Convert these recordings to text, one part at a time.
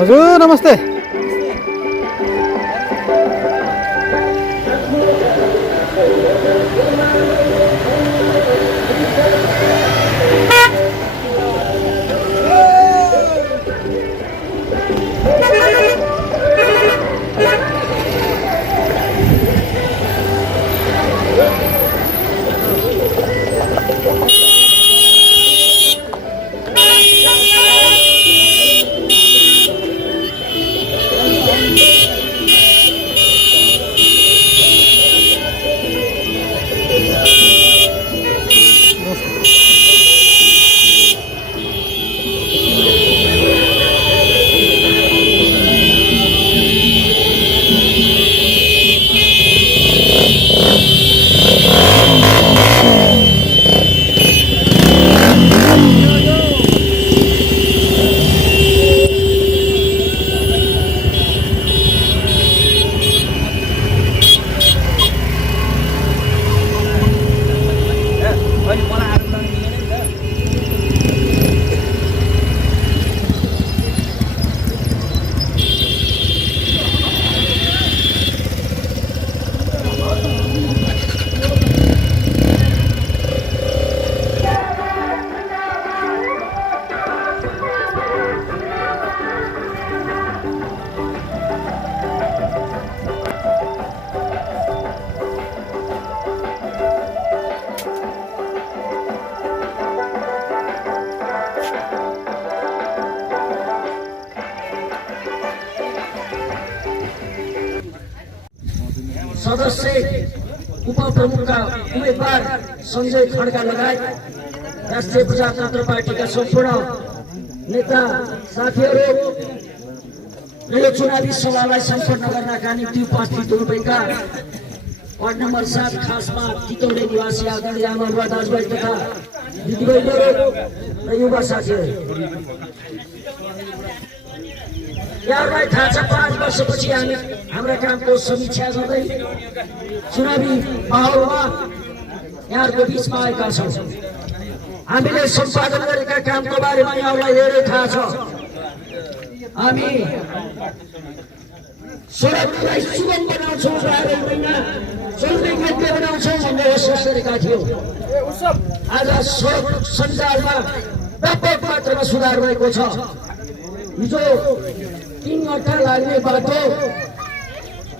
हजुर नमस्ते। सदस्य उपप्रमुखका उम्मेदवार संजय खड्का लगायत राष्ट्रिय प्रजातन्त्र पार्टीका सम्पूर्ण नेता साथीहरू र यो चुनावी सभालाई सम्पन्न गर्नका निम्ति उपस्थित हुनुभएका वार्ड नम्बर 7 खासमा तितौरे निवासी आदरणीय आमाबुवा दाजुभाइ तथा दिदीबहिनीहरू र युवा साथीहरू, यहाँहरूलाई थाहा छ 5 वर्षपछि हामी हाम्रा कामको समीक्षा गर्दै चुनावी माहौलमा यहाँहरूको बिचमा आएका छौँ। हामीले सम्पादन गरेका कामको बारेमा यहाँहरूलाई धेरै थाहा छ। हामी सडकलाई सुगम बनाउँछौँ, 12 महिना चल्ने योग्य बनाउँछौँ भन्ने विश्वास गरेका थियौँ। आज सडक सञ्जालमा व्यापक मात्रामा सुधार भएको छ। हिजो 3 घण्टा लाग्ने बाटो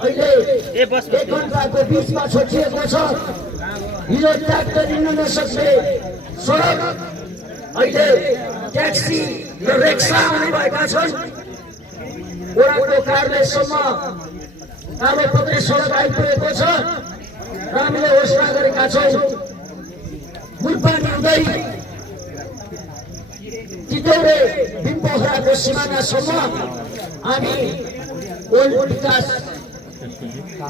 अहिले 1 घण्टाको बिचमा छोडिएको छ। हिजो ट्र्याक्टर हिँड्न नसक्ने सडक अहिले ट्याक्सी र रिक्सा आउने भएका छन्। वडाको कार्यालयसम्म कालोपत्रे सडक आइपुगेको छ र हामीले घोषणा गरेका छौँ मुलपानी हुँदै तितौरे भीमपोखराको सिमानासम्म हामी ओल्ड विकास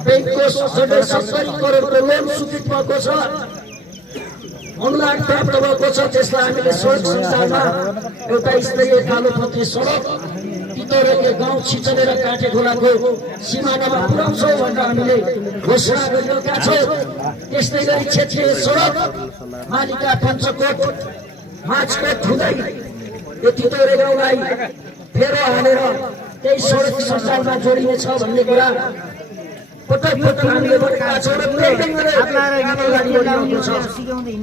ब्याङ्कको 70 करोडको लोन स्वीकृत भएको छ, अनुदान प्राप्त भएको छ। त्यसलाई हामीले सडक सञ्जालमा एउटा स्तरीय कालोपत्री सडक तितौरे गाउँ छिचलेर काटे खोलाको सिमानामा पुर्याउँछौँ भनेर हामीले घोषणा गरिरहेका छौँ। त्यस्तै गरी क्षेत्रीय सडक मालिका पञ्चकोट माझकोट हुँदै यो तितौरे गाउँलाई फेरो हालेर त्यही सडक सञ्जालमा जोडिनेछ भन्ने कुरा पटक पटक हामीले भनेका छौँ र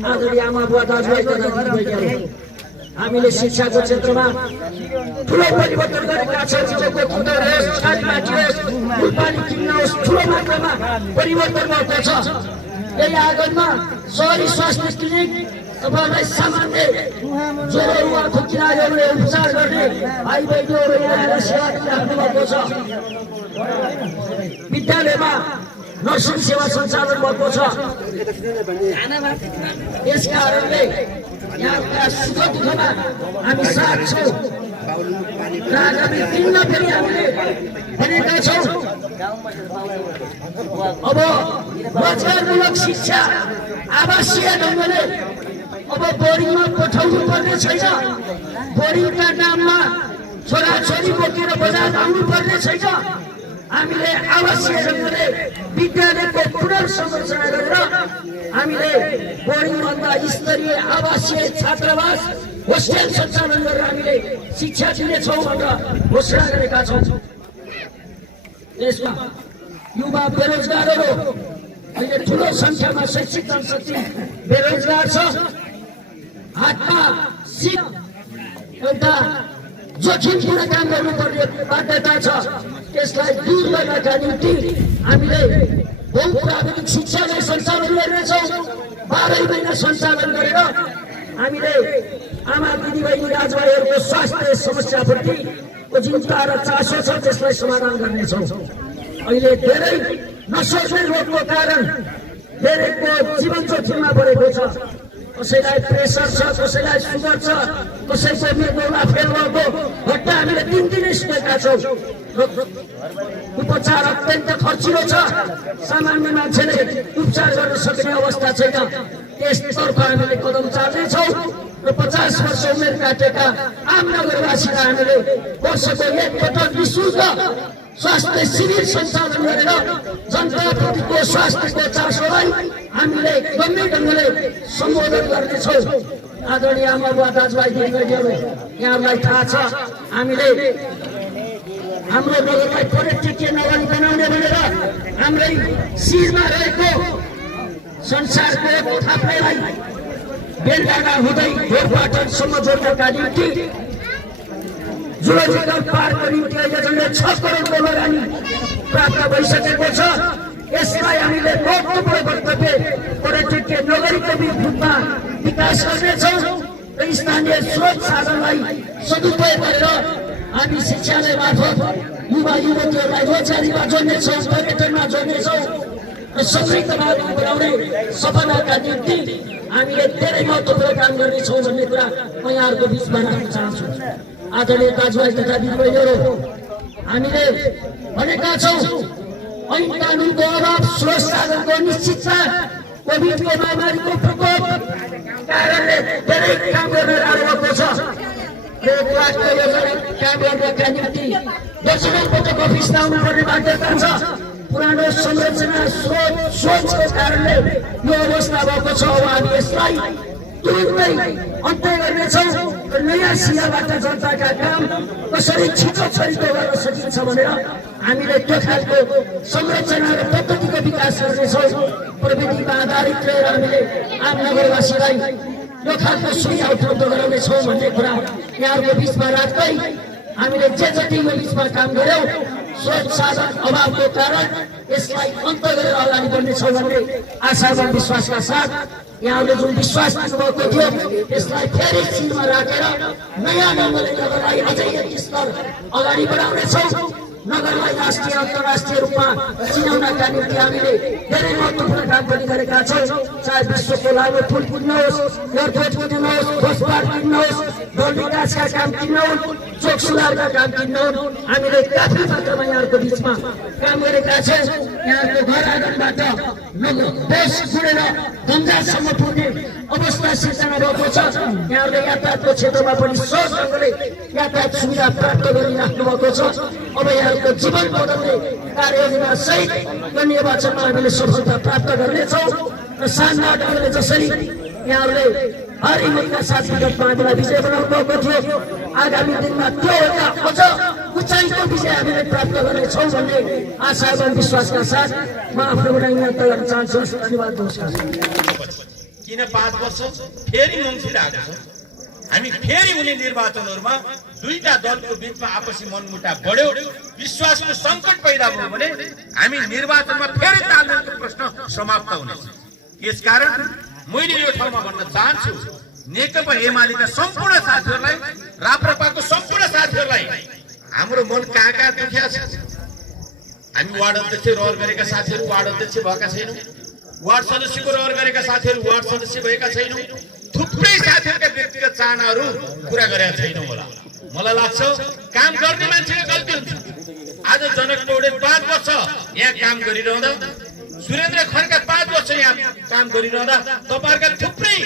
आदरणीय आमाबुवा दाजुभाइ तथा दिदीबहिनीहरू, हामीले शिक्षाको क्षेत्रमा ठुलो परिवर्तन गरेका छौँ। हिजोको तितौरे छातीमाथि फुलपानी किन्न ठुलो मात्रामा परिवर्तन भएको छ। यही आँगनमा सहरी स्वास्थ्य क्लिनिक तपाईँलाई सामान्य ज्वरो वा खोकिराहरूले उपचार गर्ने भाइ बहिनीहरू आएर सेवा दिइराख्नु भएको छ। विद्यालयमा नर्सिङ सेवा सञ्चालन भएको छ। यस कारणले यहाँका सुख दुःखमा हामी साथ छौँ र आगामी दिनमा पनि हामीले भनेका छौँ अब रोजगारमूलक शिक्षा आवासीय ढङ्गले अब बोर्डिङमा पठाउनु पर्ने छैन। बोर्डिङका नाममा छोराछोरी बोकेर बजार आउनु पर्ने छैन। हामीले आवासीय ढङ्गले विद्यालयको पुनर्संरचना गरेर हामीले बोर्डिङभन्दा स्तरीय आवासीय छात्रावास होस्टेल सञ्चालन गरेर हामीले शिक्षा दिनेछौँ भनेर घोषणा गरेका छौँ। यसमा युवा बेरोजगारहरू अहिले ठुलो संख्यामा शैक्षिक जनशक्ति बेरोजगार छ। हातमा एउटा जोखिमपूर्ण काम गर्नुपर्ने बाध्यता छ। त्यसलाई दूर गर्नका निम्ति हामीले बहुप्राविधिक शिक्षालाई सञ्चालन गरिरहेछौँ। 12 महिना सञ्चालन गरेर हामीले आमा दिदीबहिनी दाजुभाइहरूको स्वास्थ्य समस्याप्रतिको चिन्ता र चासो छ त्यसलाई समाधान गर्नेछौँ। अहिले धेरै नसोच्ने रोगको कारण धेरैको जीवन जोखिममा परेको छ। कसैलाई प्रेसर छ, कसैलाई सुगर छ, कसैको मृगौला फेल भएको घटना हामीले दिनदिनै सुनेका छौँ। उपचार अत्यन्त खर्चिलो छ। सामान्य मान्छेले उपचार गर्न सक्ने अवस्था छैन। त्यसतर्फ हामीले कदम चाल्नेछौँ र 50 वर्ष उमेर काटेका आम नगरवासीलाई हामीले वर्षको एकपटक निःशुल्क स्वास्थ्य शिविर सञ्चालन गरेर जनताप्रतिको स्वास्थ्यको चासोलाई हामीले गम्भीर ढङ्गले सम्बोधन गर्नेछौँ। आदरणीय आमा बुवा दाजुभाइ दिदीबहिनीहरू, यहाँहरूलाई थाहा छ हामीले हाम्रो नगरलाई पर्यटकीय नगरी बनाउने भनेर हाम्रै शिरमा रहेको संसारको थाप्नेलाई बेलडाँडा हुँदै ढोरपाटनसम्म जोड्नका निम्ति जुलोजिकल पार्कको निम्ति अहिले झन्डै 6 करोडको लगानी प्राप्त भइसकेको छ। यसलाई हामीले महत्त्वपूर्ण कर्तव्य पर्यटकीय नगरीको रूपमा विकास गर्नेछौँ र स्थानीय स्रोत साधनलाई सदुपयोग गरेर हामी शिक्षालय मार्फत युवा युवतीहरूलाई रोजगारीमा जोड्नेछौँ, पर्यटनमा जोड्नेछौँ र समृद्ध भारत बनाउने सपनाका निम्ति हामीले धेरै महत्त्वपूर्ण काम गर्नेछौँ भन्ने कुरा म यहाँहरूको बिचमा राख्न चाहन्छु। आदरणीय दाजुभाइ तथा दिदीबहिनीहरू, हामीले भनेका छौँ ऐन कानुनको अभाव, स्रोत साधनको अनिश्चितता, कोभिडको महामारीको प्रकोप कारणले धेरै काम गर्न गाह्रो छ। 1 लाख योजना काम गर्नका निम्ति दर्शनौ पटक अफिस आउनु पर्ने बाध्यता छ। पुरानो संरचना सोचको कारणले यो अवस्था भएको छ। अब हामी यसलाई तुरुन्तै अन्त्य गर्नेछौँ र नयाँ सिराबाट जनताका काम कसरी छिटो छरितो गर्न सकिन्छ भनेर हामीले त्यो खालको संरचना र पद्धतिको विकास गर्नेछौँ। प्रविधिमा आधारित रहेर हामीले आम नगरवासीलाई यो खालको सुविधा उपलब्ध गराउनेछौँ भन्ने कुरा यहाँहरूको बिचमा राख्दै हामीले जे जति यो बिचमा काम गर्यौँ स्रोत साधन अभावको कारण यसलाई अन्त गरेर अगाडि बढ्नेछौँ भन्ने आशा र विश्वासका साथ यहाँहरूले जुन विश्वास दिनुभएको थियो त्यसलाई फेरि चिनमा राखेर नयाँ ढङ्गले नगरलाई अझै एक स्तर अगाडि बढाउनेछौँ। नगरलाई राष्ट्रिय अन्तर्राष्ट्रिय रूपमा चिनाउनका निम्ति हामीले धेरै महत्त्वपूर्ण काम पनि गरेका छौँ। चाहे विश्वको लामो पुल पुग्नुहोस्, एयरपोर्ट पुग्नुहोस्, बस पार्क पुग्नुहोस्, ढोल विकासका काम किन्नुहोस्, चोक सुधारका काम किन्नुहोस्, हामीले काफी मात्रामा यहाँहरूको बिचमा काम गरेका छौँ। यहाँको घर आँगनबाट देश गुडेर गङ्गासम्म पुग्ने अवस्था सिर्जना भएको छ। यहाँहरूले यातायातको क्षेत्रमा पनि सहज ढङ्गले यातायात सुविधा प्राप्त गरिराख्नु भएको छ। अब यहाँहरूको जीवन बदल्ने कार्ययोजना सहित यो निर्वाचनमा हामीले सफलता प्राप्त गर्नेछौँ र शानदार ढङ्गले जसरी यहाँहरूले भारी मतका साथ विगतमा हामीलाई विजय बनाउनु भएको थियो, आगामी दिनमा त्योभन्दा अझ उचाइको विजय हामीले प्राप्त गर्नेछौँ भन्ने आशा एवं विश्वासका साथ म आफ्नो कुरा यहाँ तयार चाहन्छु। धन्यवाद, नमस्कार। किन 5 वर्ष फेरि मङ्सिर आएको छ? हामी फेरि हुने निर्वाचनहरूमा दुईटा दलको बिचमा आपसी मनमुटाव बढ्यो, विश्वासको सङ्कट पैदा भयो भने हामी निर्वाचनमा फेरि तालमेलको प्रश्न समाप्त हुनेछ। यसकारण मैले यो ठाउँमा भन्न चाहन्छु, नेकपा एमालेका सम्पूर्ण साथीहरूलाई, राप्रपाको सम्पूर्ण साथीहरूलाई हाम्रो मन कहाँ कहाँ दुखिया छ। हामी वार्ड अध्यक्ष रहर गरेका साथीहरू वार्ड अध्यक्ष भएका छैनौँ, वार्ड सदस्यको रहर गरेका साथीहरू वार्ड सदस्य भएका छैनौँ, थुप्रै साथीहरूका व्यक्तिगत चाहनाहरू पुरा गरेका छैनौँ होला। मलाई लाग्छ काम गर्ने मान्छेको गल्ती हुन्छ। आज जनक पौडेल 5 वर्ष यहाँ काम गरिरहँदा, सुरेन्द्र खड्का 5 वर्ष यहाँ काम गरिरहँदा तपाईँहरूका थुप्रै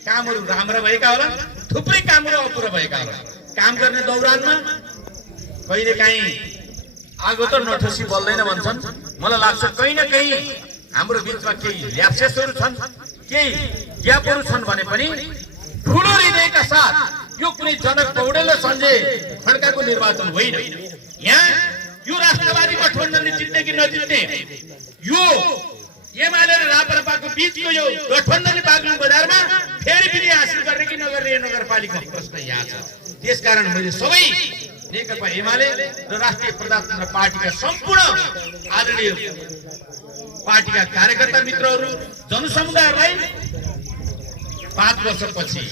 कामहरू राम्रा भएका होला, थुप्रै कामहरू अपुरा भएका होला। काम गर्ने दौरानमा कहिलेकाहीँ आगो त नठोसी बल्दैन भन्छन्। मलाई लाग्छ कहीँ न कहीँ हाम्रो बिचमा केही ल्याप्सेसहरू छन्, केही ग्यापहरू छन् भने पनि ठुलो हृदयका साथ यो कुनै जनक पौडेल र सञ्जय खड्काको निर्वाचन होइन। यहाँ यो राष्ट्रवादी गठबन्धनले जित्ने कि नजित्ने, यो एमाले र राप्रपाको बीचको यो गठबन्धनले बागलुङ बजारमा फेरि विजय हासिल गर्ने कि नगर्ने नगरपालिका प्रश्न यहाँ छ। त्यसकारण मैले सबै नेकपा एमाले र राष्ट्रिय प्रजातन्त्र पार्टीका सम्पूर्ण आदरणीय पार्टीका कार्यकर्ता मित्रहरू, जनसमुदायलाई 5 वर्षपछि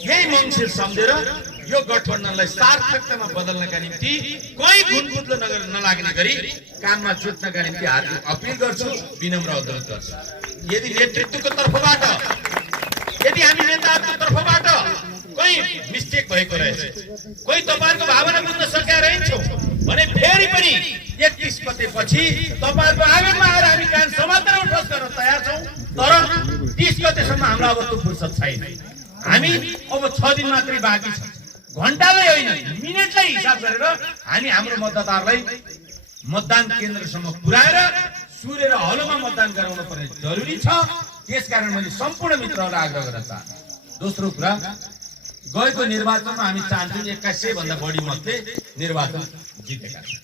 यही मङ्सिर सम्झेर यो गठबन्धनलाई सार्थकतामा बदल्नका निम्ति कोही गुनगुत्लो नलाग्ने गरी काममा जुट्नका निम्ति अपिल गर्छु, विनम्र अनुरोध गर्छु। यदि नेतृत्वको तर्फबाट, यदि हामी नेताहरूको तर्फबाट कोही मिस्टेक भएको रहेछ, कोही तपाईँहरूको भावना बुझ्न सकेका रहेछौँ भने फेरि पनि 31 गतेपछि तपाईँहरूको आवेगमा आएर हामी कान समातेर उठोस गर्न तयार छौँ। तर 30 गतेसम्म हाम्रो अब त्यो फुर्सद छैन। हामी अब 6 दिन मात्रै बाँकी छ। घण्टालाई होइन, मिनेटलाई हिसाब गरेर हामी हाम्रो मतदाताहरूलाई मतदान केन्द्रसम्म पुर्याएर सूर्य र हलोमा मतदान गराउनु पर्ने जरुरी छ। त्यसकारण मैले सम्पूर्ण मित्रहरूलाई आग्रह गर्न चाहन्छु। दोस्रो कुरा, गएको निर्वाचनमा हामी चाहन्छौँ 2100 भन्दा बढी मतले निर्वाचन जितेका छौँ।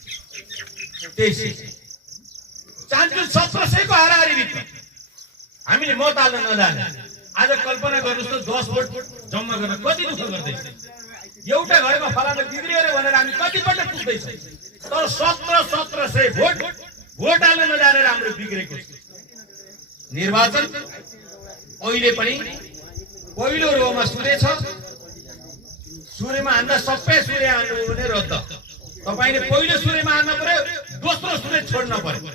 त्यसै चाहन्छौँ 1700 को हाराहारीभित्र हामीले मत हाल्न नजाने। आज कल्पना गर्नुहोस् त 10 भोट जम्मा गर्न कति दुःख गर्दैछ। एउटा घरमा फलाना बिग्रियो रे भनेर हामी कतिपल्ट पुग्दैछ। तर 1700 भोट हाल्न नजानेर हाम्रो बिग्रेको छ। निर्वाचन अहिले पनि पहिलो रोमा सूर्य छ, सूर्यमा हान्दा सबै सूर्य हान्नु भने रद्द। तपाईले पहिलो सूर्यमा हान्न पर्यो, दोस्रो सूर्य छोड्न पर्यो,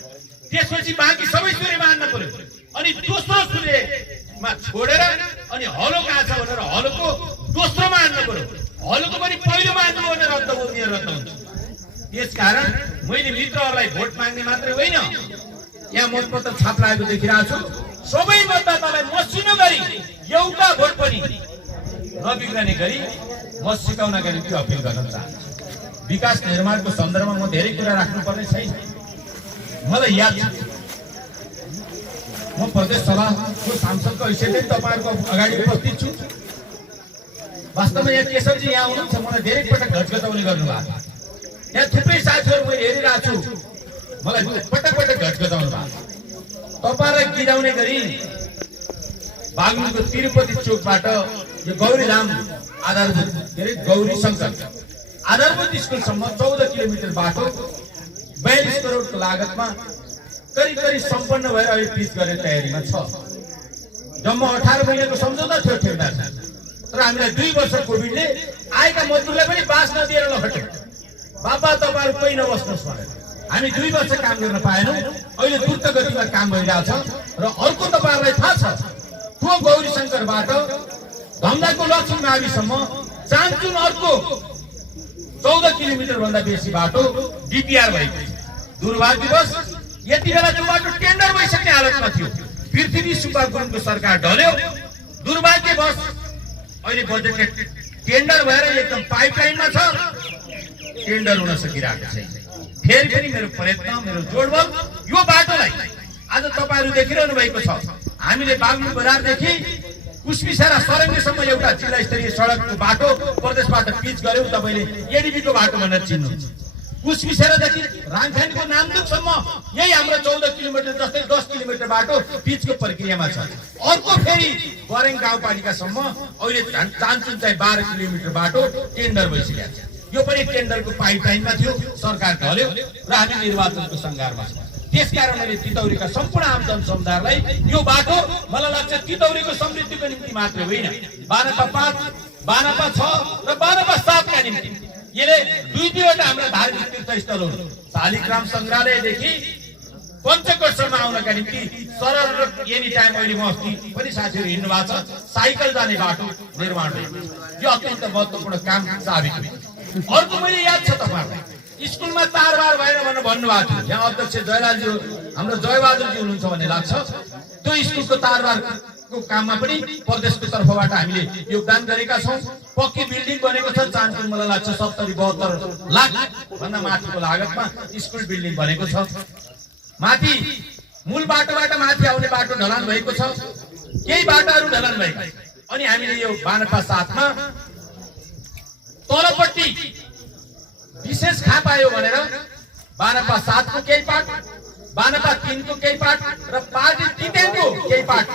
त्यसपछि बाँकी सबै सूर्यमा हान्न पर्यो, अनि दोस्रो सूर्यमा छोडेर अनि हलो कहाँ छ भनेर हलोको दोस्रोमा हान्न पर्यो। हलोको पनि पहिलोमा हान्नु भने रद्द हुने रद्द हुन्छ। त्यसकारण मैले मित्रहरूलाई भोट माग्ने मात्रै होइन, यहाँ मतपत्र छाप लागेको देखिरहेको छु। सबै मतदातालाई मसिनो गरी एउटा भोट पनि नबिग्रने गरी म सिकाउनका निम्ति अपिल गर्न चाहन्छु। विकास निर्माणको सन्दर्भमा म धेरै कुरा राख्नुपर्ने छैन। मलाई याद छ, म प्रदेश सभाको सांसदको हैसियतले तपाईँहरूको अगाडि उपस्थित छु। वास्तवमा यहाँ केशवजी यहाँ हुनुहुन्छ, मलाई धेरै पटक घटघटाउने गर्नुभएको। यहाँ थुप्रै साथीहरू मैले हेरिरहेको छु, मलाई पटक पटक घटघटाउनु भएको। तपाईँलाई गिराउने गरी बागलुङको तिरुपति चोकबाट यो गौरीधाम आधारभूत के अरे गौरी शङ्कर आधारभूत स्कुलसम्म 14 किलोमिटर बाटो 42 करोडको लागतमा करिब सम्पन्न भएर अहिले पिच गर्ने तयारीमा छ। जम्मा 18 महिनाको सम्झौता थियो ठेकदार, तर हामीलाई 2 वर्ष कोभिडले आएका मजदुरलाई पनि बास नदिएर लखट्यो। बाबा तपाईँहरू कोही नबस्नुहोस् भनेर हामी 2 वर्ष काम गर्न पाएनौँ। अहिले द्रुत गतिमा काम भइरहेछ। र अर्को तपाईँहरूलाई थाहा छ, त्यो गौरी शङ्करबाट धमदाको लक्ष्मी माविसम्म चान्चुन अर्को 14 किलोमिटर भन्दा बेसी बाटो डिपिआर भएको छ। दुर्भाग्यवश यति बेला त्यो बाटो टेन्डर भइसक्ने हालतमा थियो। पृथ्वी सुब्बा गुरुङको सरकार ढल्यो। दुर्भाग्यवश अहिले बजेट टेन्डर भएर एकदम पाइपलाइनमा छ, टेन्डर हुन सकिरहेको छैन। फेरि पनि मेरो प्रयत्न, मेरो जोडबल यो बाटोलाई आज तपाईँहरू देखिरहनु भएको छ। हामीले बागलुङ बजारदेखि कुसबिसारा सरङ्गेसम्म एउटा जिल्ला स्तरीय सडकको बाटो प्रदेशबाट पिच गर्यौं। तपाईँले एडिबीको बाटो भनेर चिन्नुहुन्छ। कुसबिसारादेखि राङखानीको नामदुकसम्म यही हाम्रो 14 किलोमिटर जस्तै 10 किलोमिटर बाटो पिचको प्रक्रियामा छ। अर्को फेरि बरेङ गाउँपालिकासम्म अहिले चान्चुन चाहिँ 12 किलोमिटर बाटो टेन्डर भइसकेको छ। यो पनि टेन्डरको पाइपलाइनमा थियो, सरकार ढल्यो र हामी निर्वाचनको सङ्घारमा छौँ। त्यसकारण मैले तितौरीका सम्पूर्ण आम जनसमुदायलाई यो बाटो मलाई लाग्छ तितौरीको समृद्धिको निम्ति मात्रै होइन, बानपा 5, बानपा 6 र बानपा 7 का निम्ति यसले दुईवटा हाम्रा धार्मिक तीर्थस्थलहरू शालिग्राम सङ्ग्रहालयदेखि पञ्चकोशमा आउनका निम्ति सरल र एनी टाइम अहिले म अस्ति पनि साथीहरू हिँड्नु भएको छ, साइकल जाने बाटो निर्माण भएको छ। यो अत्यन्त महत्त्वपूर्ण काम साबित हुन्छ। अर्को मैले याद छ तपाईँहरूलाई स्कुलमा तारबार भएर भनेर भन्नुभएको थियो। यहाँ अध्यक्ष जयलालजी हाम्रो जयबहादुरजी हुनुहुन्छ भन्ने लाग्छ। त्यो स्कुलको तारबारको काममा पनि प्रदेशको तर्फबाट हामीले योगदान गरेका छौँ। पक्की बिल्डिङ बनेको छ, चान्चुन मलाई लाग्छ 70-72 लाख भन्दा माथिको लागतमा स्कुल बिल्डिङ बनेको छ। माथि मूल बाटोबाट माथि आउने बाटो ढलान भएको छ, केही बाटोहरू ढलान भएका। अनि हामीले यो बानपा 7 मा तलपट्टि विशेष खा पायो भनेर बानपा 7 को केही पाठ, बानपा 3 को केही पाठ र पार्टी 3 को केही पाठ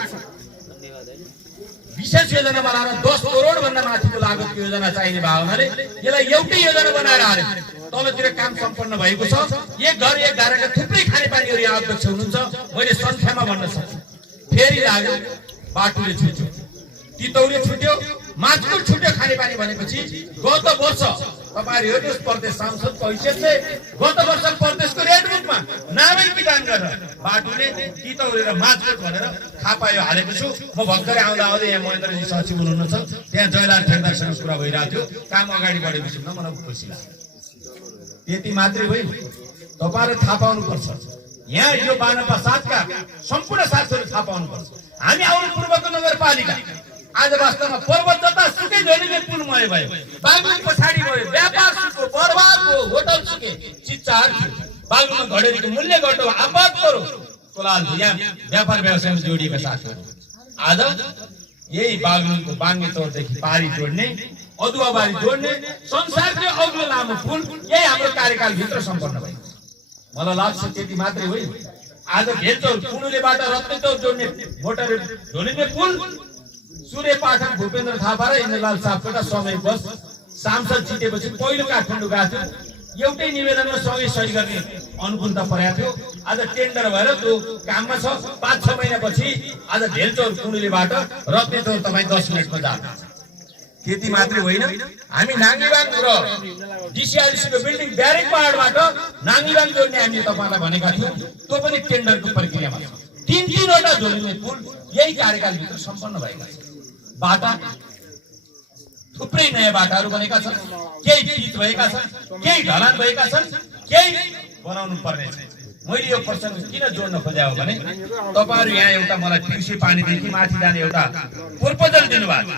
विशेष योजना बनाएर 10 करोड भन्दा माथिको लागतको योजना चाहिने भावनाले यसलाई एउटै योजना बनाएर हाले। तलतिर काम सम्पन्न भएको छ। एक घर एक धाराका थुप्रै खानेपानीहरू यहाँ अध्यक्ष हुनुहुन्छ। मैले संख्यामा भन्न सक्छु। फेरि लाग्यो, बाटुले छुट्यो, तितौले छुट्यो, माछकुट छुट्यो खानेपानी भनेपछि गत वर्ष तपाईहरु हेर्नुस् प्रदेश सांसदको हैसियतले गत वर्ष प्रदेशको रेड बुकमा नामै विधान गरेर बाटुले तितौले र माछकुट भनेर खापायो हालेको छु। म भर्खरै आउँदा आउँदै यहाँ महेन्द्रजी सचिव हुनुहुन्छ, त्यहाँ जयलाल ठेकदारसँग कुरा भइरहेको थियो। काम अगाडि बढेपछि मलाई खुसी लाग्यो। त्यति मात्रै होइन, तपाईहरुले थाहा पाउनुपर्छ, यहाँ यो बानपा 7 का सम्पूर्ण साथीहरु थाहा पाउनुपर्छ। हामी आउनु पूर्वको नगरपालिका आज वास्तवमा पर्वत जता सुकै झोलीले पुलमय भयो, बागलुङ पछाडि भयो, व्यापार सुको, बर्बाद भयो, होटल सुके, चिच्चार थियो, बागलुङमा घडेरीको मूल्य घट्यो, आपात परो, कोलाल यहाँ व्यापार व्यवसायमा जोडिएका साथीहरु आज यही बागलुङको बाङ्गे तोरदेखि पारी जोड्ने, अदुवाबारी जोड्ने संसारकै अग्लो लामो पुल यही हाम्रो कार्यकालभित्र सम्पन्न भयो। मलाई लाग्छ त्यति मात्रै होइन, आज भेलचौर पुणुलेबाट रत्नचौर जोड्ने मोटर झोलिने पुल सूर्य पाठक, भूपेन्द्र थापा र इन्द्रलाल सापकोटा समय बस सांसद जितेपछि पहिलो काठमाडौँ गएको थियो। एउटै निवेदनमा सँगै सही गर्ने अनुकूलता परेको थियो। आज टेन्डर भएर त्यो काममा छ। 5-6 महिनापछि आज भेलचौर पुणुलेबाट रत्नचौर तपाईँ 10 मिनटमा जानुहुन्छ। त्यति मात्रै होइन, हामी नाङ्गीबाङ र डिसिआरसीको बिल्डिङ ब्यारेक पहाडबाट नाङ्गीबाङ जोड्ने हामीले तपाईलाई भनेका थियौँ। त्यो पनि टेन्डरको प्रक्रियामा छ। 3-3वटा जोडिने पुल यही कार्यकालभित्र सम्पन्न भएका छन्। बाटा थुप्रै नयाँ बाटाहरू बनेका छन्, केही पिच भएका छन्, केही ढलान भएका छन्, केही बनाउनु पर्ने छ। मैले यो प्रसङ्ग किन जोड्न खोजेको भने तपाईहरु यहाँ एउटा मलाई पिउसी पानीदेखि माथि जाने एउटा प्रपोजल दिनुभएको।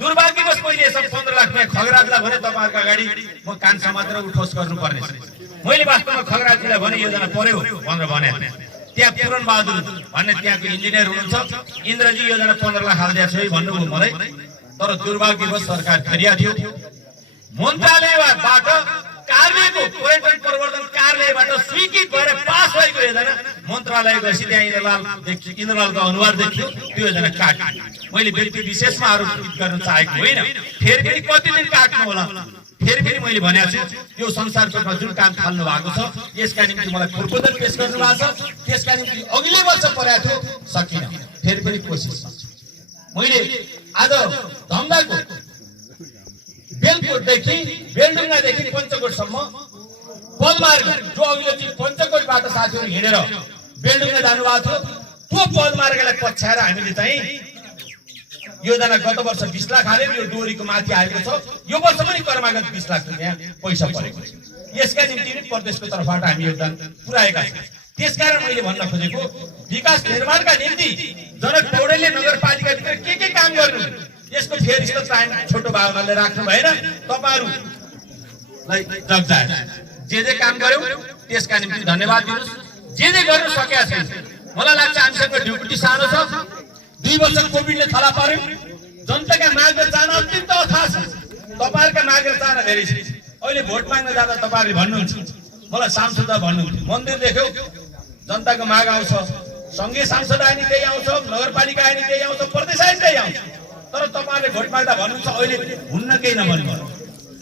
दुर्भाग्यवश मैले सब 15 लाख रुपैयाँ खगराजलाई भने तपाईहरुको अगाडि म कान समातेर उठोस गर्नुपर्ने छ। मैले वास्तवमा खगराजलाई भने योजना पर्यो भनेर भने त्यहाँ पूरण बहादुर भन्ने त्यहाँको इन्जिनियर हुनुहुन्छ, इन्द्रजी योजना 15 लाख हाल्दिया छ भन्नुभयो मलाई। तर दुर्भाग्यवश सरकार फेरिया थियो। मन्त्रालयबाट कार्यालयको पर्यटन प्रवर्धन कार्यालयबाट स्वीकृत भएर पास भएको योजना मन्त्रालय गएपछि त्यहाँ इन्द्रलालको अनुहार देखियो, त्यो योजना काट्यो। मैले व्यक्ति विशेषमा आरोपित गर्न चाहेको होइन, फेरि पनि कति दिन काट्नु होला। फेरि पनि मैले भनेको छु, यो संसारकोटमा जुन काम थाल्नु भएको छ यसका निम्ति मलाई प्रपोजल पेश गर्नु भएको छ। त्यसका निम्ति अघिल्लो वर्ष परेको थियो, सकिन। फेरि पनि कोसिस गर्छु। मैले आज धमदाको बेलकोटदेखि बेलडुङ्गादेखि पञ्चकोटसम्म पदमार्ग जो अघिल्लो चाहिँ पञ्चकोटबाट साथीहरू हिँडेर बेलडुङ्गा जानुभएको थियो, त्यो पदमार्गलाई पछ्याएर हामीले चाहिँ योजना गत वर्ष 20 लाख हाल्यो। यो डोरीको माथि आएको छ। यो वर्ष पनि कर्मागत 20 लाख रुपैयाँ पैसा परेको छ। यसका निम्ति पनि प्रदेशको तर्फबाट हामी योगदान पुर्याएका छौँ। त्यसकारण मैले भन्न खोजेको विकास निर्माणका निम्ति जनक पौडेलले नगरपालिकाभित्र के काम गर्नु यसको फेरि टाइम छोटो भावनाले राख्नु भएन। तपाईहरुलाई जगजाहेर जे काम गर्यौ त्यसका निम्ति धन्यवाद दिनुस्। जे गर्न सकेका छैन मलाई लाग्छ हामीसँग ड्युटी सानो छ। 2 वर्ष कोभिडले थला पार्यो। जनताका माग र चाहना अत्यन्त अथाह छ। तपाईहरुका माग र चाहना धेरै छ। अहिले भोट माग्न जाँदा तपाईहरुले भन्नुहुन्छ, मलाई सांसद भन्नुहुन्छ, मन्दिर देख्यौ जनताको माग आउँछ, संघीय सांसद आए नि त्यही आउँछ, नगरपालिका आए नि त्यही आउँछ, प्रदेश आए त्यही आउँछ। तर तपाईहरुले भोट माग्दा भन्नुहुन्छ अहिले हुन्न केही नभन्नु होला,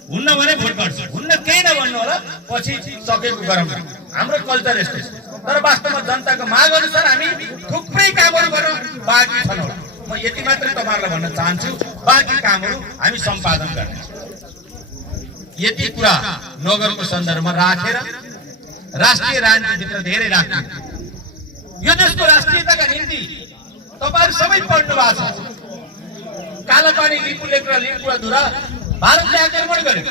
हुन्न भने भोट गर्छ, हुन्न केही नभन्नु होला, पछि सकेको गरौँ। हाम्रो कल्चर यस्तै छ। तर वास्तवमा जनताको माग अनुसार हामी थुप्रै कामहरू गर्न बाँकी छन् होला। म यति मात्रै तपाईहरुलाई भन्न चाहन्छु, बाँकी कामहरू हामी सम्पादन गर्ने। यति कुरा नगरको सन्दर्भमा राखेर राष्ट्रिय राजनीतिभित्र धेरै राख्नु। यो देशको राष्ट्रियताका निम्ति तपाईहरु सबै पढ्नु भएको छ। कालापानी लिपुलेक र लिम्पुवाधुरा भारतले आक्रमण गर्यो,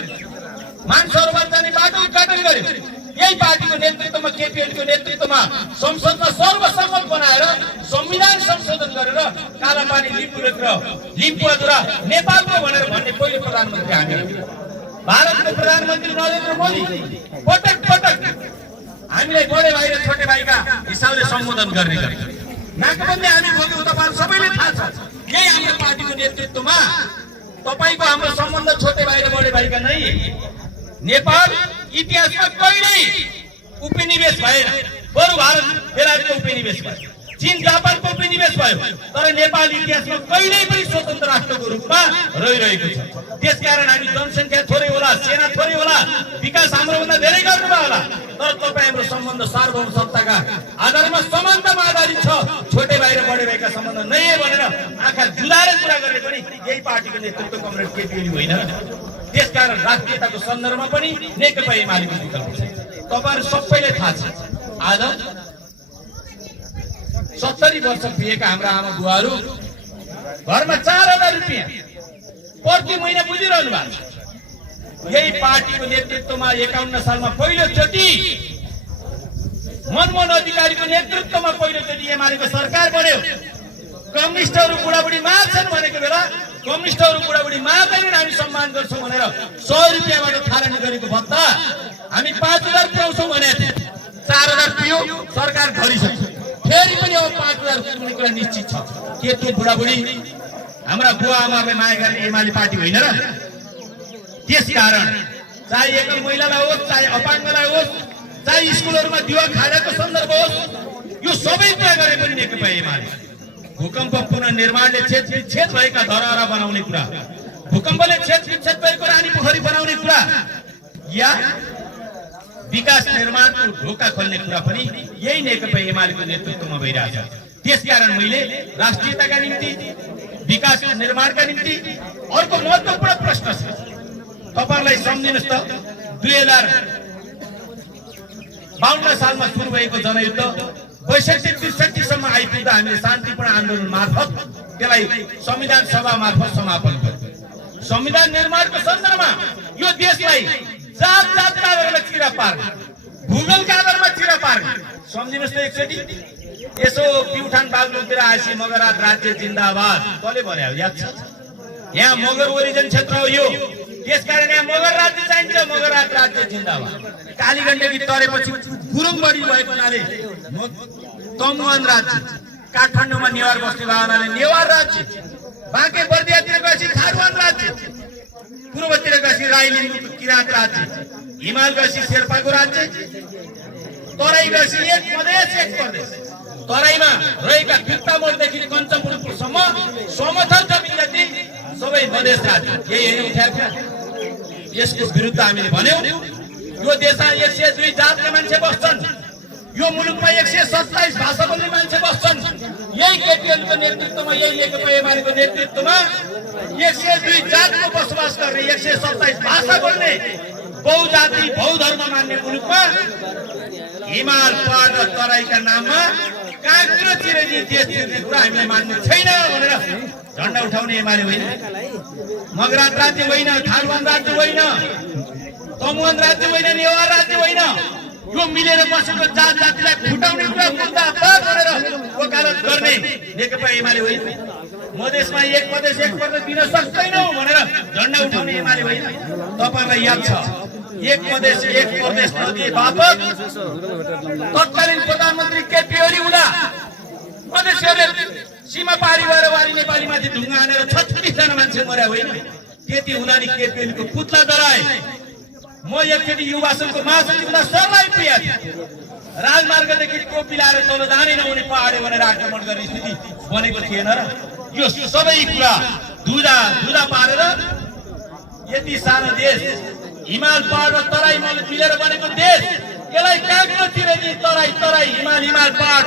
मानसरोवर जाने बाटो उद्घाटन गर्यो। यही पार्टीको नेतृत्वमा केपीएलको नेतृत्वमा संसदमा सर्वसम्मत बनाएर संविधान संशोधन गरेर कालापानी लिपुलेक र लिम्पुवाधुरा नेपालको भनेर भन्ने पहिलो प्रधानमन्त्री हामी। भारतको प्रधानमन्त्री नरेन्द्र मोदी पटक पटक हामीलाई बडे भाइ र छोटे भाइका हिसाबले सम्बोधन गर्ने गर्छ। नाकाबन्दी हामी बोल्यौँ, तपाईहरु सबैले थाहा छ। यही हाम्रो पार्टीको नेतृत्वमा तपाईको हाम्रो सम्बन्ध छोटे भाइ र बडे भाइका नै। नेपाल इतिहासमा कहिल्यै उपनिवेश भएन, बरु भारत बेलायतको उपनिवेश भयो, चीन जापानको उपनिवेश भयो, तर नेपाल इतिहासमा कहिल्यै पनि स्वतन्त्र राष्ट्रको रूपमा रहिरहेको छ। त्यसकारण हामी जनसङ्ख्या थोरै होला, सेना थोरै होला, विकास हाम्रोभन्दा धेरै गर्नुभयो होला, तर तपाईँ हाम्रो सम्बन्ध सार्वभौम सत्ताका आधारमा समानतामा आधारित छ। छोटे भाइ र बडे भाइका सम्बन्ध नै भनेर आँखा जुदाएर कुरा गर्ने पनि यही पार्टीको नेतृत्व कमरेड केपी ओली होइन। त्यसकारण राष्ट्रियताको सन्दर्भमा पनि नेकपा एमालेको विकल्प छ। तपाईहरु सबैलाई थाहा छ, आज 70 वर्ष पुगेका हाम्रा आमा बुवाहरू घरमा 4000 रुपियाँ प्रति महिना बुझिरहनु भएको छ। यही पार्टीको नेतृत्वमा 51 सालमा पहिलोचोटि मनमोहन अधिकारीको नेतृत्वमा पहिलोचोटि एमालेको सरकार बन्यो। कम्युनिस्टहरू बुढाबुढी मार्छन् भनेको बेला कम्युनिस्टहरू बुढाबुढी मार्दैनन्, हामी सम्मान गर्छौँ भनेर 100 रुपियाँबाट थालनी गरेको भत्ता हामी 5000 पाउँछौँ भने 4000 पुग्यो, सरकार घरिसक्यो। फेरि पनि अब 5000 पुग्ने कुरा निश्चित छ। के त्यो बुढाबुढी हाम्रा बुवा आमालाई माया गर्ने एमाले पार्टी होइन र? त्यसकारण चाहे एकल महिलालाई होस्, चाहे अपाङ्गलाई होस्, चाहे स्कुलहरूमा दिवा खाजाको सन्दर्भ होस्, यो सबै कुरा गरे पनि नेकपा एमाले। भूकम्प पुनर्निर्माणले क्षत भएका धरहरा बनाउने कुरा, भूकम्पले क्षत भएको रानी पोखरी बनाउने कुरा, या विकास निर्माणको ढोका खोल्ने कुरा पनि यही नेकपा एमालेको नेतृत्वमा भइरहेछ। त्यसकारण मैले राष्ट्रियताका निम्ति, विकास निर्माणका निम्ति अर्को महत्त्वपूर्ण प्रश्न छ। तपाईहरुलाई सम्झिनुस् त, 2052 सालमा सुरु भएको जनयुद्ध 62-63 सम्म आइपुग्दा हामीले शान्तिपूर्ण आन्दोलन मार्फत त्यसलाई संविधान सभा मार्फत समापन गर्यौं। संविधान निर्माणको सन्दर्भमा यो देशलाई जातका आधारमा चिरा पार्ने, भूगोलका आधारमा चिरा पार्ने, सम्झिनुस् त एकचोटि। यसो प्युठान बागलुङतिर आएपछि मगरराज राज्य जिन्दाबाद कसले भन्यो, याद छ? यहाँ मगर ओरिजिन क्षेत्र हो यो, त्यसकारण यहाँ मगर राज्य चाहिन्छ, मगरराज राज्य जिन्दाबाद। कालीगण्डकी तरेपछि गुरुङ बढी भएको हुनाले तमुवान राज्य, काठमाडौँमा नेवार बस्ने भावनाले नेवार राज्य, बाँके बर्दियातिर गएपछि थारुवान राज्य, पूर्वतिर गएपछि राई लिम्बूको किराँत राज्य, हिमाल गएपछि शेर्पाको राज्य, तराई गएपछि एक प्रदेश एक प्रदेश। तराईमा रहेका फिर्तामोडदेखि कञ्चनपुरसम्म समथर जमिन जति सबै मधेस राज्य। यही होइन उठाएको, यसको विरुद्ध हामीले भन्यौं यो देशमा 102 जातका मान्छे बस्छन्, यो मुलुकमा 127 भाषा बोल्ने मान्छे बस्छन्। यही केपीएलको नेतृत्वमा, यही नेकपा एमालेको नेतृत्वमा 102 जातको बसोबास गर्ने, 127 भाषा बोल्ने, बहुजाति बहुधर्म मान्ने मुलुकमा हिमाल पहाड र तराईका नाममा काँक्रो चिरेजी देश चिर्ने कुरा हामीले मान्ने छैन भनेर झण्डा उठाउने एमाले होइन। मगराज राज्य होइन, थारुवान राज्य होइन, तमुवान राज्य होइन, नेवार राज्य होइन। यो मिलेर बसेको जात जातिलाई फुटाउने कुरा मुद्दाबाद गरेर वकालत गर्ने नेकपा एमाले होइन। मधेसमा एक प्रदेश दिन सक्दैनौ भनेर झण्डा उठाउने एमाले होइन। तपाईहरुलाई याद छ, एक प्रदेश नदिए बापत तत्कालीन प्रधानमन्त्री केपी ओली हुँदा मधेसीहरूले सीमा पारी भएर वारी नेपालीमाथि ढुङ्गा हानेर 36 जना मान्छे मर्या होइन। त्यति हुँदा नि केपी ओलीको पुतला जराए। म एकचोटि युवा संघको महासचिव हुँदा सरलाई पुगेको थिएँ। राजमार्गदेखि टोपी लाएर तल जानै नहुने पहाडे भनेर आक्रमण गर्ने स्थिति बनेको थिएन र? यो सबै कुरा धुदा पारेर यति सानो देश, हिमाल पहाड र तराई मिलेर बनेको देश, यसलाई काँक्रो चिरेजी तराई हिमाल पहाड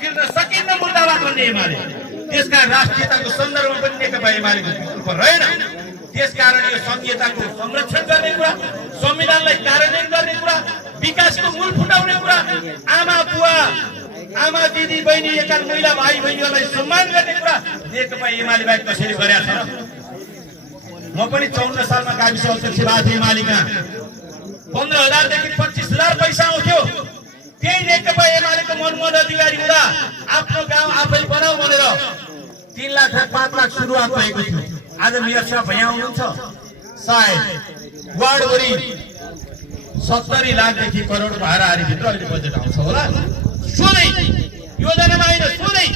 फिर्न सकिन्न मुद्दाबाद भन्ने एमाले। त्यसका राष्ट्रियताको सन्दर्भमा पनि नेकपा एमालेको विकल्प रहेन। त्यसकारण यो संघीयताको संरक्षण गर्ने कुरा, संविधानलाई कार्यान्वयन गर्ने कुरा, विकासको मूल फुटाउने कुरा, आमा बुवा, आमा दिदी बहिनी, एकाल महिला भाइ बहिनीहरूलाई सम्मान गर्ने कुरा नेकपा एमाले बाहेक कसैले गरेका छ र? म पनि 54 सालमा गाविस अध्यक्ष भएको थिएँ एमालेका। 15,000 देखि 25,000 पैसा आउँथ्यो। त्यही नेकपा एमालेको मनमोहन अधिकारी हुँदा आफ्नो गाउँ आफै बनाऊ भनेर 3 लाख र 5 लाख सुरुवात भएको थियो। आज मेयर साहब यहाँ हुनुहुन्छ, सायद वार्डभरि 70 लाखदेखि करोडको हाराहारी भित्र अहिले बजेट आउँछ होला। सोधै योजनामा होइन, सोधै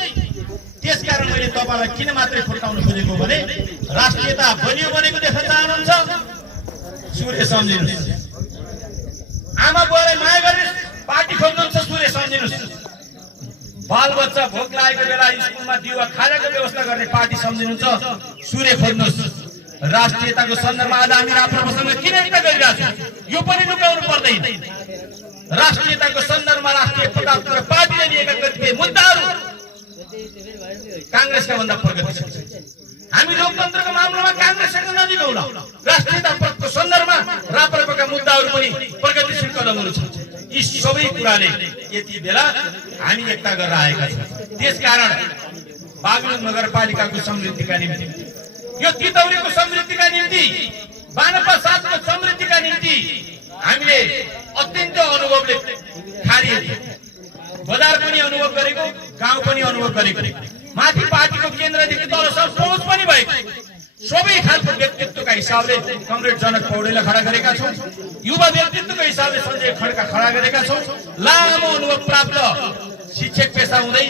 त्यसकारण मैले तपाईलाई किन मात्रै फुर्काउन खोजेको भने राष्ट्रियता बलियो बनेको देख्न चाहनुहुन्छ सूर्य सम्झिनुस्, आमा बुवालाई माया गरे पार्टी खोज्नुहुन्छ सूर्य सम्झिनुस्, बालबच्चा भोक लागेको बेला स्कुलमा दिवा खाजाको व्यवस्था गर्ने पार्टी सम्झिनुहुन्छ सूर्य खोज्नुहोस्। राष्ट्रियताको सन्दर्भमा आज हामी राप्रपासँग किन एकता गरिरहेका छौँ यो पनि लुकाउनु पर्दैन। राष्ट्रियताको सन्दर्भमा राष्ट्रिय प्रतापसँग पार्टीले लिएका कतिपय मुद्दाहरू कांग्रेसका भन्दा प्रगतिशील छन्। हामी लोकतन्त्रको मामलामा कांग्रेससँग नजिक हौला, राष्ट्रियताको सन्दर्भमा राप्रपाका मुद्दाहरू पनि प्रगतिशील कदमहरू छन्। यी सबै कुराले यति बेला हामी एकता गरेर आएका छौँ। त्यसकारण बागलुङ नगरपालिकाको समृद्धिका निम्ति, यो तितौरीको समृद्धिका निम्ति, बानपा 7 को समृद्धिका निम्ति हामीले अत्यन्त अनुभवले खारिएको, बजार पनि अनुभव गरेको, गाउँ पनि अनुभव गरेको, माथि पार्टीको केन्द्रदेखि तलसम्म पहुँच पनि भएको सबै खालको व्यक्तित्वका हिसाबले कमरेड जनक पौडेललाई खडा गरेका छौँ, युवा व्यक्तित्वको हिसाबले सञ्जय खड्का खडा गरेका छौँ। लामो अनुभव प्राप्त शिक्षक पेशा हुँदै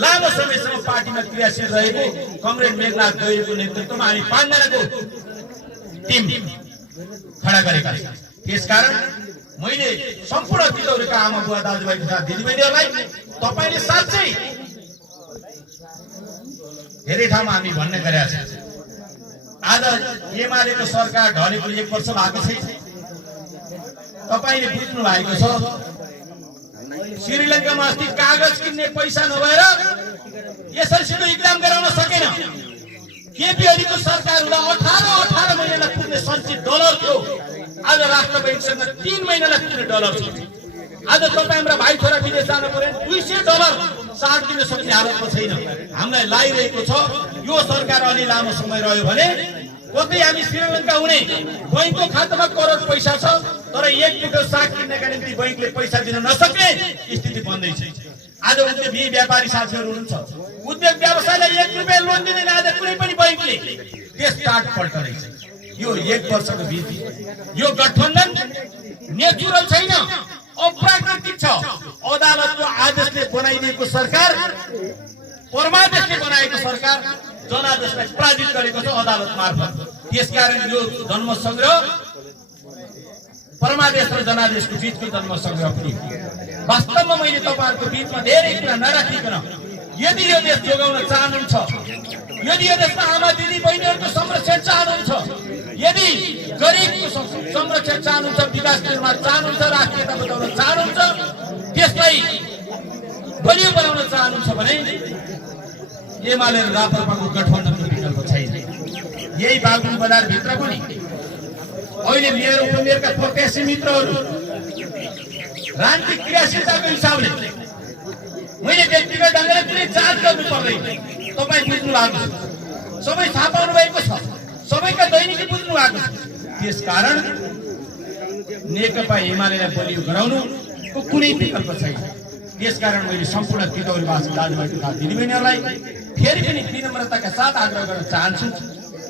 लामो समयसम्म पार्टीमा क्रियाशील रहेको कमरेड मेघनाथ दैलेको नेतृत्वमा हामी 5 जनाको टिम खडा गरेका छौँ। त्यसकारण मैले सम्पूर्ण तितौरीका आमा बुवा दाजुभाइ तथा दिदीबहिनीहरूलाई तपाईले साँच्चै धेरै ठाउँमा हामी भन्ने गरेका छौँ। आज एमालेको सरकार ढलेको 1 वर्ष भएको छैन। तपाईले बुझ्नु भएको छ श्रीलङ्कामा अस्ति कागज किन्ने पैसा नभएर एसएलसीको इक्जाम गराउन सकेन। केपी ओलीको सरकार हुँदा 18 महिनालाई पुग्ने सञ्चित डलर थियो, आज राष्ट्र बैंकसँग 3 महिनालाई पुग्ने डलर छ। आज तपाईँ हाम्रा भाइ छोरा विदेश जानु पर्यो $200 साथ दिन सक्ने हालतमा छैन। हामीलाई लागिरहेको छ यो सरकार अलि लामो समय रह्यो भने कतै हामी श्रीलङ्का हुने बैंकको खातामा करोड पैसा छ तर 1 किलो साग किन्नका निम्ति बैंकले पैसा दिन नसक्ने स्थिति बन्दैछ। आज उद्योगी व्यापारी साथीहरू हुनुहुन्छ, उद्योग व्यवसायलाई 1 रुपैयाँ लोन दिँदैन आज कुनै पनि बैंकले, देश टाट पल्टदैछ। यो 1 वर्षको बित्यो। यो गठबन्धन नेचुरल छैन, अप्राकृतिक छ। अदालतको आदेशले बनाइदिएको सरकार, परमादेशले बनाएको सरकार जनादेशलाई पराजित गरेको छ अदालत मार्फत। त्यसकारण यो जन्म संग्रह परमादेश र जनादेशको बीचको जन्म संग्रह पनि वास्तवमा मैले तपाईहरुको बीचमा धेरै कुरा नराखिकन यदि यो देश जोगाउन चाहनुहुन्छ, यदि यो देशमा आमा दिदी बहिनीहरुको संरक्षण चाहनुहुन्छ, यदि गरिबको संरक्षण चाहनुहुन्छ, विकास निर्माण चाहनुहुन्छ, राष्ट्रियता बचाउन चाहनुहुन्छ, त्यसलाई बलियो बनाउन चाहनुहुन्छ भने एमाले र राप्रपाको गठबन्धनको विकल्प छैन। यही बागलुङ बजार भित्र पनि अहिले मेयर उपमेयरका प्रत्याशी मित्रहरू राजनीतिक क्रियाशीलताको हिसाबले मैले व्यक्तिगत ढङ्गले कुनै जाँच गर्नु पर्दैन। तपाईँ बुझ्नु भएको छ, सबै थाहा पाउनु भएको छ, सबैका दैनिकी बुझ्नु भएको छ। त्यसकारण नेकपा एमालेलाई बलियो गराउनुको कुनै विकल्प छैन। त्यसकारण मैले सम्पूर्ण तितौरीवासी दाजुभाइ तथा दिदीबहिनीहरूलाई फेरि पनि विनम्रताका साथ आग्रह गर्न चाहन्छु,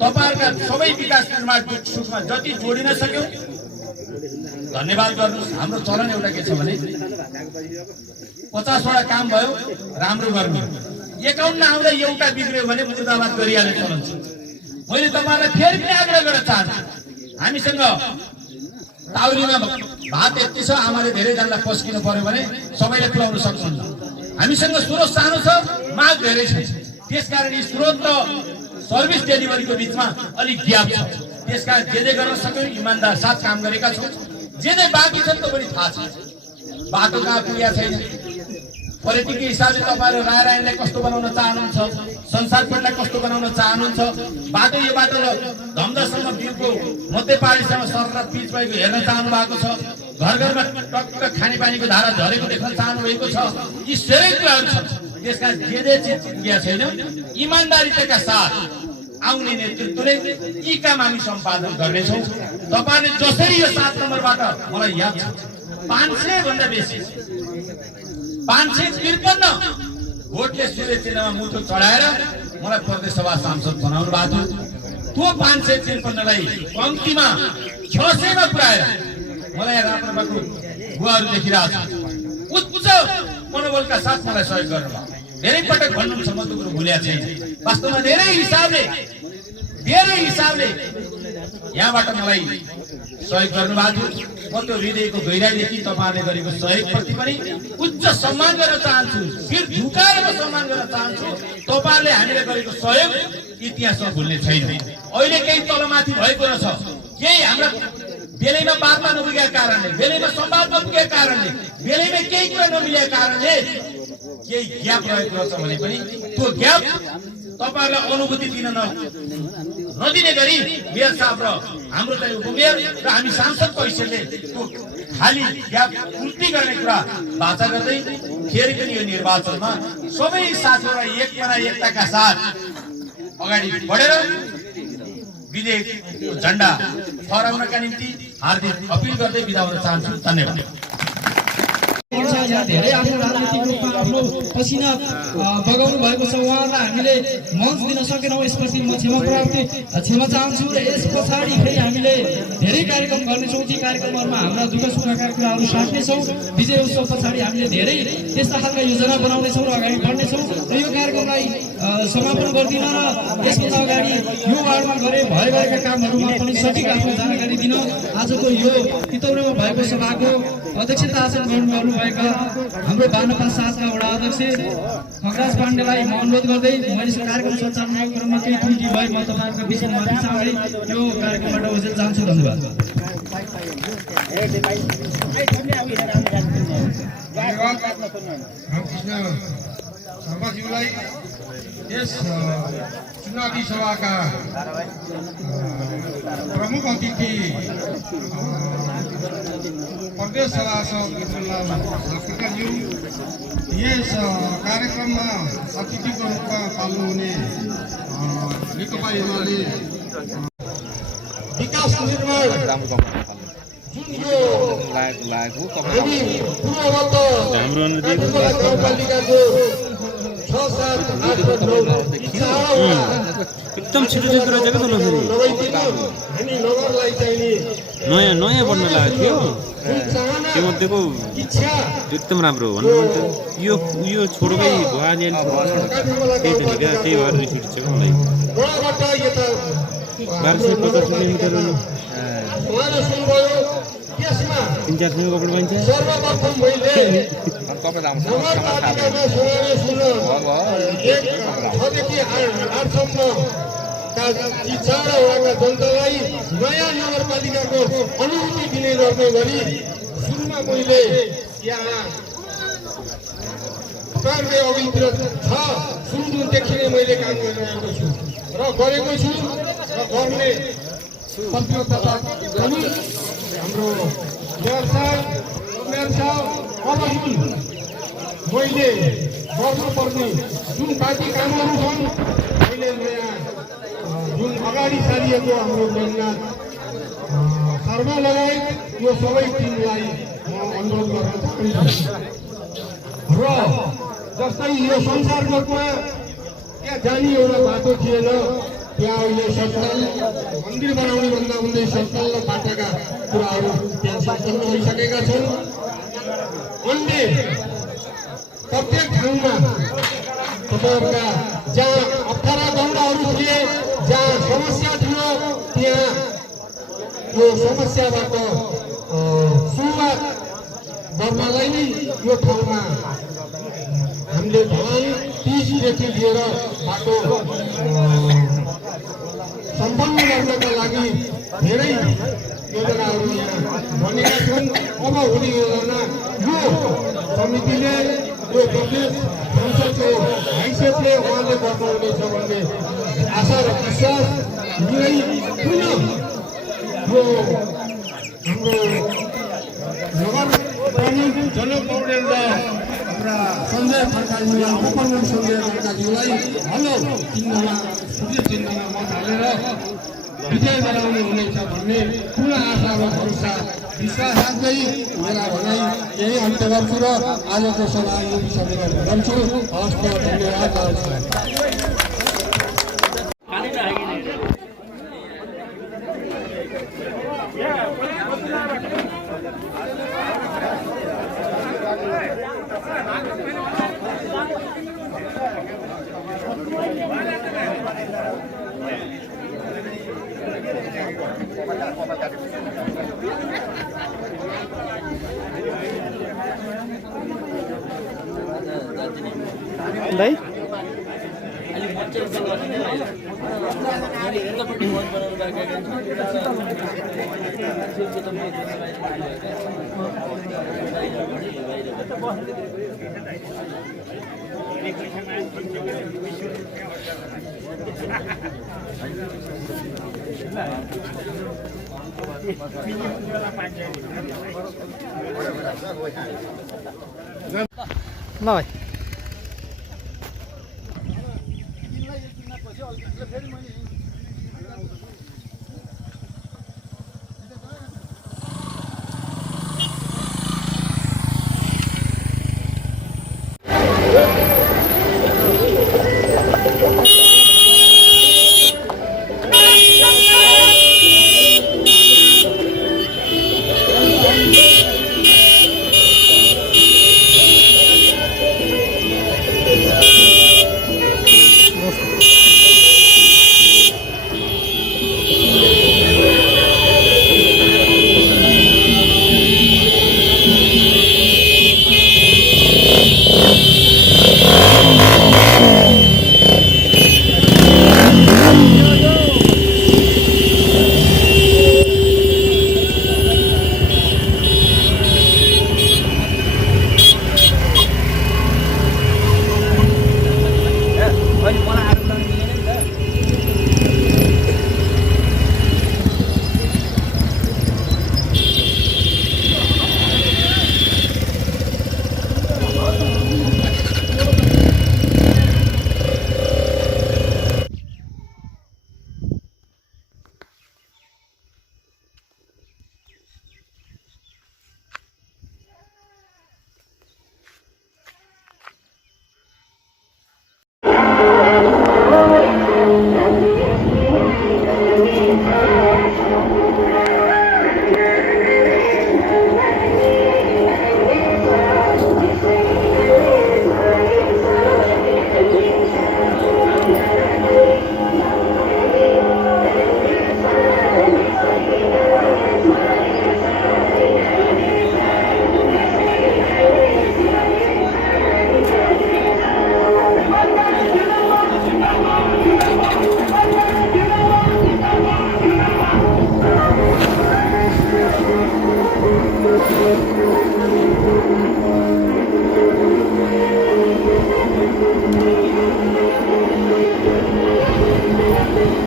तपाईहरुका सबै विकास निर्माण सुखमा जति जोडिन सक्यौ धन्यवाद गर्नुहोस्। हाम्रो चलन एउटा के छ भने 50 वटा काम भयो राम्रो गर्नु, 51 आउँदा एउटा बिग्रियो भने मुर्दाबाद गरिहाल्ने चलन छ। मैले तपाईहरुलाई फेरि पनि आग्रह गर्न चाहन्छु, हामीसँग ताउरीमा भात यति छ, आमाले धेरै जनालाई पस्किनु पर्यो भने सबैले खुवाउन सक्नुहुन्छ। हामीसँग स्रोत सानो छ, माग धेरै छ। त्यसकारण यी स्रोत र सर्भिस डेलिभरीको बीचमा अलिक ग्याप छ। त्यसकारण जे गर्न सक्यौ इमानदार साथ काम गरेका छौँ। जे बाँकी छ त्यो पनि थाहा छ। बाटो कहाँ पुगेको छैन, पर्यटकीय हिसाबले तपाईहरु नारायणलाई कस्तो बनाउन चाहनुहुन्छ, संसारपटलाई कस्तो बनाउन चाहनुहुन्छ, बाटो यो बाटो धमदासम्म बिउको मध्यपाडीसम्म सरकार पिच भएको हेर्न चाहनु भएको छ, घर घरमा टक्क खानेपानीको धारा झरेको देख्न चाहनु भएको छ। यी सबै कुराहरू छ। त्यसकारण जे चिज पुगेको छैन इमानदारीका साथ आउने नेतृत्वले यी काम हामी सम्पादन गर्नेछौँ। तपाईहरुले जसरी यो 7 नम्बरबाट मलाई याद छ 500 भन्दा बेसी 553 भोटले सूर्य चिन्हमा मुटु चढाएर मलाई प्रदेश सभा सांसद बनाउनु भएको थियो। त्यो 553 लाई कम्तीमा 600 मा पुर्याएर मलाई राप्रपाको बुवाहरू देखिरहेको छ, उच्च मनोबलका साथ मलाई सहयोग गर्नुभयो। धेरै पटक भन्नुहुन्छ म त्यो कुरो भुलेको छैन। वास्तवमा धेरै हिसाबले यहाँबाट मलाई सहयोग गर्नुभएको थियो। म त्यो हृदयको गहिराइदेखि तपाईँहरूले गरेको सहयोगप्रति पनि उच्च सम्मान गर्न चाहन्छु, शिर झुकाएर म सम्मान गर्न चाहन्छु। तपाईँहरूले हामीले गरेको सहयोग इतिहासमा भुल्ने छैन। अहिले केही तलमाथि भएको रहेछ, केही हाम्रा बेलैमा बातमा नपुगेका कारणले, बेलैमा संवाद नपुगेका कारणले, बेलैमा केही कुरा नमिलेका कारणले केही ग्याप रहेको रहेछ भने पनि त्यो ग्याप तपाईहरुलाई अनुभूति दिन नदिने गरी मेयर साहब र हाम्रो चाहिँ उपमेयर र हामी सांसदको हैसियतले त्यो खाली ग्याप पूर्ति गर्ने कुरा बाचा गर्दै फेरि पनि यो निर्वाचनमा सबै साथीहरुलाई एकजना एकताका साथ अगाडि बढेर विजयको झण्डा फहराउनका निम्ति हार्दिक अपिल गर्दै बिदा हुन चाहन्छु। धन्यवाद। यहाँ धेरै आफ्नो राजनीतिक रूपमा आफ्नो पसिना बगाउनु भएको छ, उहाँहरूलाई हामीले मञ्च दिन सकेनौँ, यसपछि म क्षमा चाहन्छु। र यस पछाडि फेरि हामीले धेरै कार्यक्रम गर्नेछौँ, ती कार्यक्रमहरूमा हाम्रा दुःख सुखका कुराहरू साट्नेछौँ। विजय उत्सव पछाडि हामीले धेरै त्यस्ता खालका योजना बनाउनेछौँ र अगाडि बढ्नेछौँ र यो कार्यक्रमलाई समापन गर्दिन र यसभन्दा अगाडि यो वार्डमा भएका कामहरूमा पनि सठिक आफ्नो जानकारी दिन आजको यो तितौरेमा भएको सभाको अध्यक्षता आसन गर्नुभएका हाम्रो बानपा 7 का वडा अध्यक्ष खगराज पाण्डेलाई म अनुरोध गर्दै मैले यो कार्यक्रम सञ्चालनको क्रममा केही त्रुटि भए म तपाईहरुको बिचमा माफी चाहँदै यो कार्यक्रमबाट ओझेल चाहन्छु। धन्यवाद। रामकृष्ण शर्माज्यूलाई यस चुनावी सभाका प्रमुख अतिथि प्रदेश सभा सभापतिज्यू, यस कार्यक्रममा अतिथिको रूपमा पाल्नुहुने नेकपा एमाले विकास निर्माण जुन यो हामी पूर्ववत गाउँपालिकाको 6, 7, 8 र 9 एकदम छिटो छिटो रहेछ क्या फेरि हामी नगरलाई चाहिने नयाँ बढ्न लागेको थियो। त्यो मध्येको एकदम राम्रो हो भन्नु मन यो छोडोकै भुवाले त्यही त नि क्या, त्यही भएर रिस उठ्छ क्या मलाई। 1250 किलोमिटर 3-4 सय कपडा पाइन्छ। सर्वप्रथम मैले नगरपालिकामा समावेश हुन 6देखि 8सम्म ती 4 वडाका जनतालाई नयाँ नगरपालिकाको अनुभूति दिने गर्ने गरी सुरुमा मैले यहाँ तपाईँहरूले अघितिर सुरुदेखि नै मैले काम गरिरहेको छु र गरेको छु र गर्ने प्रतिबद्धता पनि हाम्रो मेयर साहब अब जुन मैले गर्नुपर्ने जुन बाँकी कामहरू छन्, मैले नयाँ जुन अगाडि सारिएको हाम्रो मेघनाथ शर्मा लगायत यो सबै टिमलाई म अनुरोध गर्न चाहन्छु। र जस्तै यो संसारगतमा त्यहाँ जाने एउटा बाटो थिएन, त्यहाँ अहिले सत्तल मन्दिर बनाउने भन्दा उनले सत्तल र बाटाका कुराहरू त्यहाँ सम्पन्न भइसकेका छन्। अन्य प्रत्येक ठाउँमा तपाईँहरूका जहाँ अप्ठ्यारा दौडाहरू थिए, जहाँ समस्या थियो, त्यहाँ यो समस्याबाट सुरुवात गर्नलाई नै यो ठाउँमा हामीले ढलान 30देखि लिएर बाटो सम्पन्न गर्नका लागि धेरै योजनाहरू यहाँ बनेका छन्। अब हुने योजना यो समितिले यो प्रदेश संसदको हैसियतले उहाँले गर्नुहुनेछ भन्ने आशा र विश्वास लिँदै पुनः यो हाम्रो नगर प्रमुख जनक पौडेल र हाम्रा सञ्जय खड्काज्यूलाई उपप्रमुख सञ्जय खड्काज्यूलाई हलो चिन्हमा मत हालेर विजय गराउनु हुनेछ भन्ने पूर्ण आशा र भरोसा विश्वास राख्दै मेरा भनाइ यही अन्त्य गर्छु र आजको सभा यो विषयमा गर्छु। हवस् त, धन्यवाद। दाइ ल भाइ